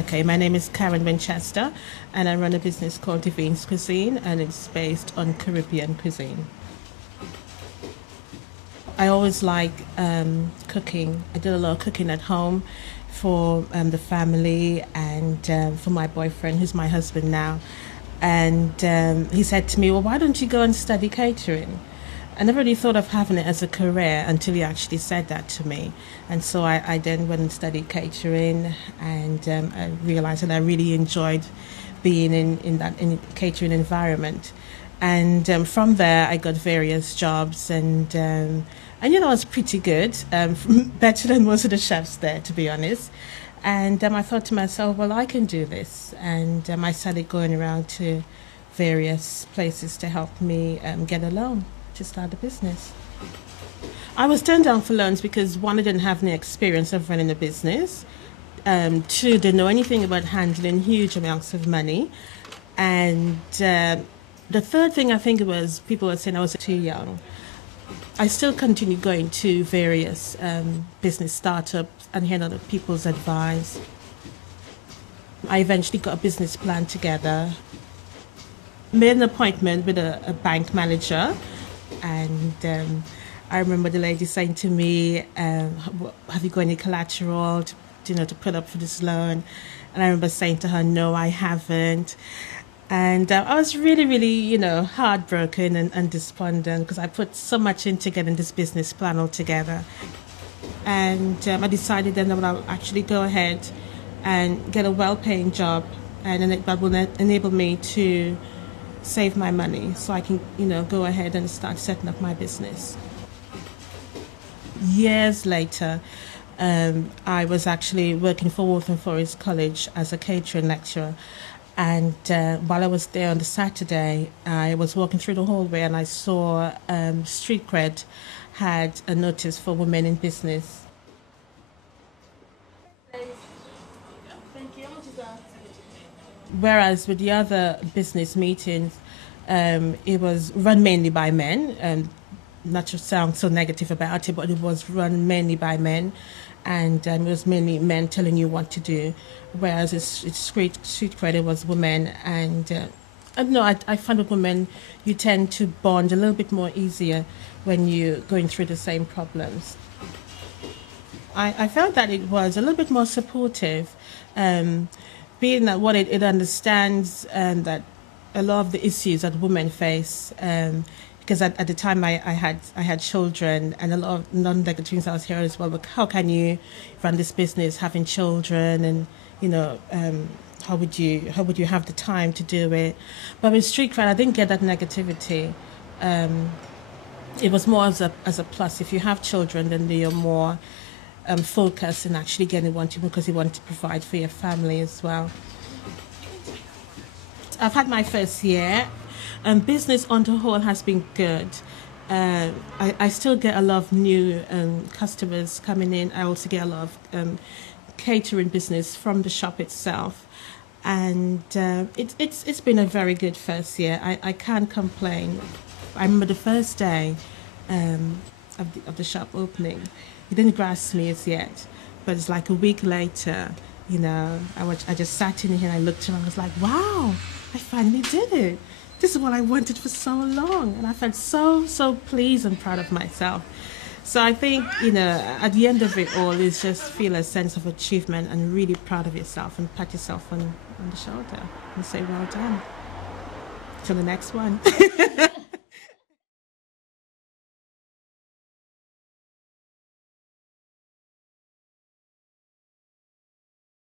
Okay, my name is Karen Winchester, and I run a business called Diveen's Cuisine, and it's based on Caribbean cuisine. I always like cooking. I did a lot of cooking at home for the family and for my boyfriend, who's my husband now. And he said to me, "Well, why don't you go and study catering?" I never really thought of having it as a career until he actually said that to me. And so I then went and studied catering, and I realized that I really enjoyed being in that catering environment. And from there, I got various jobs, and you know, I was pretty good, better than most of the chefs there, to be honest. And I thought to myself, well, I can do this. And I started going around to various places to help me get a loan to start a business. I was turned down for loans because one, I didn't have any experience of running a business. Two, didn't know anything about handling huge amounts of money. And the third thing I think it was people were saying I was too young. I still continued going to various business startups and hearing other people's advice. I eventually got a business plan together, made an appointment with a bank manager, and I remember the lady saying to me, "Have you got any collateral to put up for this loan?" And I remember saying to her, "No, I haven't." And I was really, really, heartbroken and despondent because I put so much into getting this business plan all together. And I decided then that I'll actually go ahead and get a well-paying job, and that will enable me to save my money so I can, go ahead and start setting up my business. Years later, I was actually working for Waltham Forest College as a catering lecturer. And while I was there on the Saturday, I was walking through the hallway and I saw Street Cred had a notice for women in business. Whereas with the other business meetings, it was run mainly by men, and not to sound so negative about it, but it was run mainly by men, and it was mainly men telling you what to do. Whereas it's street credit was women, and I don't know, I find with women you tend to bond a little bit more easier when you're going through the same problems. I felt that it was a little bit more supportive, being that what it understands that a lot of the issues that women face. Because at the time I had children, and a lot of non-negative things I was hearing as well. But how can you run this business having children, and how would you have the time to do it? But with Street Cred, I didn't get that negativity. It was more as a plus. If you have children, then you're more focused in actually getting one to, because you want to provide for your family as well. I've had my first year. Business on the whole has been good. I still get a lot of new customers coming in. I also get a lot of catering business from the shop itself, and it's been a very good first year. I can't complain. I remember the first day of the shop opening. It didn't grasp me as yet, but it's like a week later. I just sat in here and I looked and I was like, "Wow, I finally did it. This is what I wanted for so long." And I felt so pleased and proud of myself. So I think, at the end of it all, is just feel a sense of achievement and really proud of yourself, and pat yourself on the shoulder and say, "Well done." Till the next one.